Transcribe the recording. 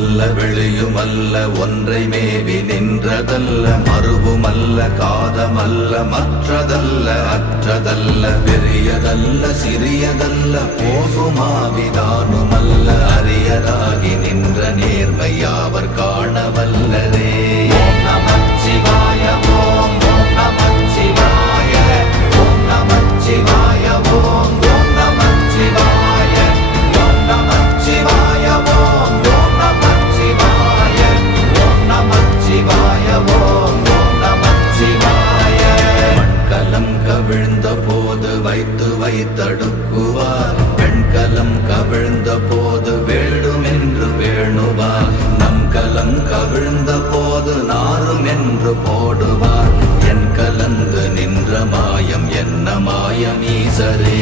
உருவுமல்ல வெளியுமல்ல ஒன்றை மேவி நின்றதல்ல மறுவுமல்ல காதமல்ல மற்றதல்ல அற்றதல்ல பெரியதல்ல சிறியதல்ல போகுமாவிதானுமல்ல அரியதாகி நின்ற நேர்மை யாவர் காணவல்லரே. ஓம் நமச்சிவாய ஓம் ஓம் நமச்சிவாய ஓம் நமச்சிவாய ஓம் ஓம் நமச்சிவாய ஓம் நமச்சிவாய ஓம் ஓம் நமச்சிவாய ஓம் நமச்சிவாய ஓம் ஓம் நமச்சிவாய. மண்கலம் கவிழ்ந்த போது வைத்து வைத்தடுக்குவார் பெண்கலம் கவிழ்ந்த போது வேண்டுமென்று வேணுவார் நம் கலம் கவிழ்ந்த போது நாரும் என்று போடுவார் என் கலந்து நின்ற மாயம் என்ன மாயம் ஈசரே.